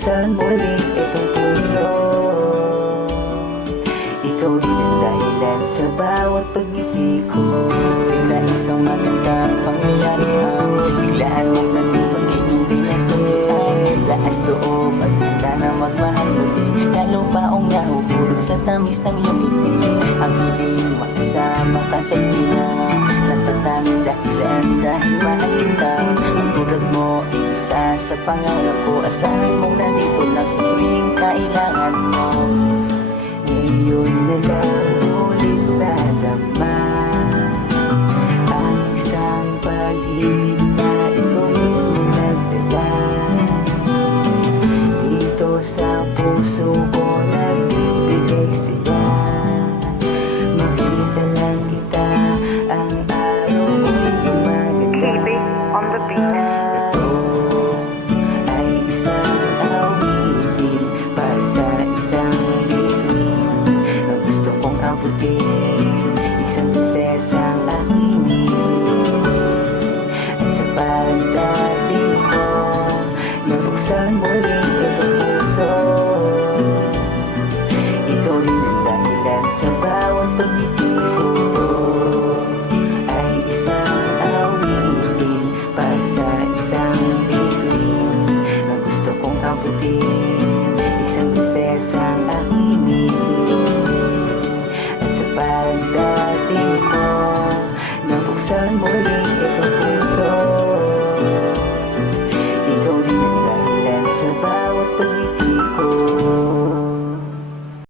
Nabuksan muli itong puso. Ikaw din ang dahilan sa bawat pagngiti ko. Tila isang magandang pangyayari ang biglaan mong dating pag-ibig ang sunduan. Lakas loob at handa na magmahal muli. Lalo paong nahuhulog sa tamis ng iyong ngiti. Ang hiling makasama ka sa tuwina, natatanging dahilan dahil mahal kita. Ang tulad mo ay isa sa pangarap ko. Asahan mong nandito lang sa tuwing kailangan mo. Ngayon na lang ulit nadama ang isang pag-ibig na ikaw mismo nagdala. Dito sa puso ko nagbibigay saya. Makita lang kita, ang araw mo'y gumaganda. Ito ay isang awitin para sa isang bituin na gusto kong abutin. Isang prinsesang aking hinihiling. At sa pagdating mo, nabuksan muli itong puso. Ikaw din ang dahilan sa bawat pagngiti ko. Ito ay isang awitin para sa isang bituin na gusto kong abutin. Isang prinsesang aking hinihiling. At sa pagdating mo, nabuksan muli